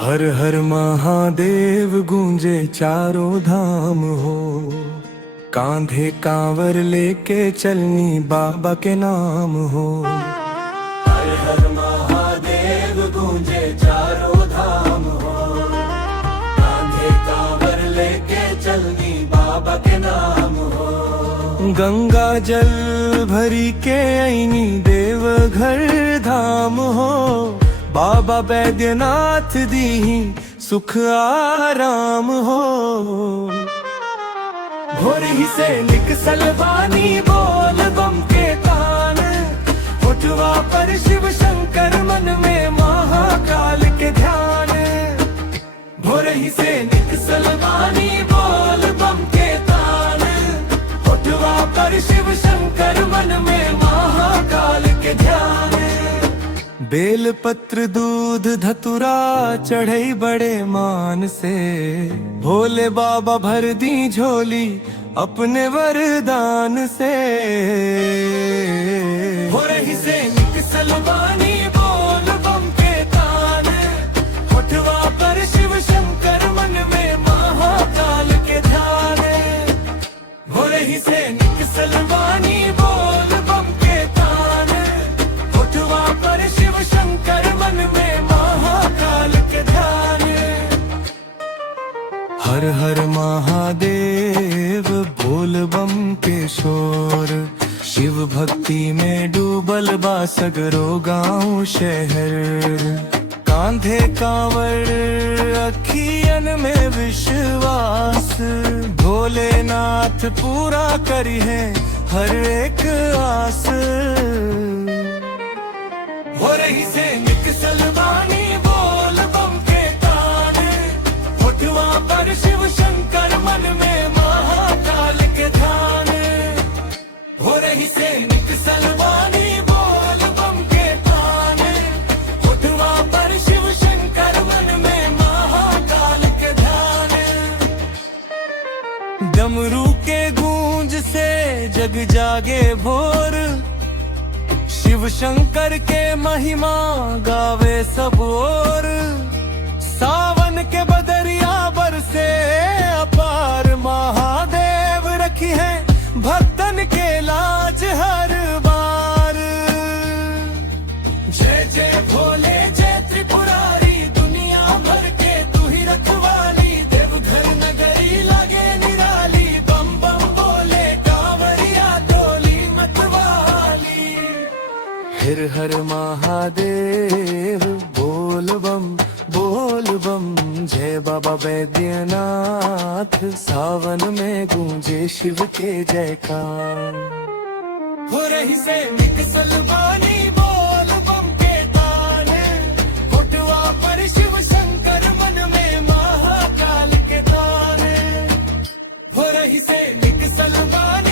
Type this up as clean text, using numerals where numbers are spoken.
हर हर महादेव गूंजे चारों धाम हो, कांधे कांवर लेके चलनी बाबा के नाम हो। हर हर महादेव गूंजे चारों धाम हो, कांधे कांवर लेके चलनी बाबा के नाम हो। गंगा जल भरी के ऐनी देवघर धाम हो, बाबा बैद्यनाथ दी सुख आराम हो। भोर ही से निकसल बानी बोल बम के तान, उठवा पर शिव शंकर मन में महाकाल के ध्यान। भोर ही से निकसल बानी बोल बम के तान, उठवा पर शिव शंकर मन में महाकाल के ध्यान। बेल पत्र दूध धतुरा चढ़ई बड़े मान से, भोले बाबा भर दी झोली अपने वरदान से। हो रही से निकसल बानी बोल बम के तान, उठवा पर शिव शंकर मन में महाकाल के ध्यान। हो रही से निकसल बानी बोल बम के तान, उठवा पर शिव शंकर मन में महाकाल के ध्यान। हर हर महादेव बोल बम के शोर, शिव भक्ति में डूबल बा सगरो गाँव शहर। कांधे कांवर अखियन में विश्वास, भोलेनाथ पूरा करी है हर एक आस। हो रही से निकसल बानी बोल बम के तान, उठवा पर शिव शंकर मन में महाकाल के ध्यान। हो रही से निकसल बानी बोल बम के तान, उठवा पर शिव शंकर मन में महाकाल के ध्यान। डमरू के गूंज से जग जागे भोर, शिव शंकर के महिमा गावे सब ओर। सावन के बदरिया बरसे अपार, महादेव रखी है भक्तन के लाज हर बार। जय जय भोले जय त्रिपुरारी, दुनिया भर के तू ही रखवाली। देवघर नगरी लागे निराली, बम बम बोले कांवरिया डोली मतवाली। हर हर महादेव बोल बम जय बाबा बैद्यनाथ। सावन में गूंजे शिव के जयकार। हो रही से निकसल बानी बोल बम के तान, उठवा पर शिव शंकर मन में महाकाल के ध्यान। हो रही से निकसल बानी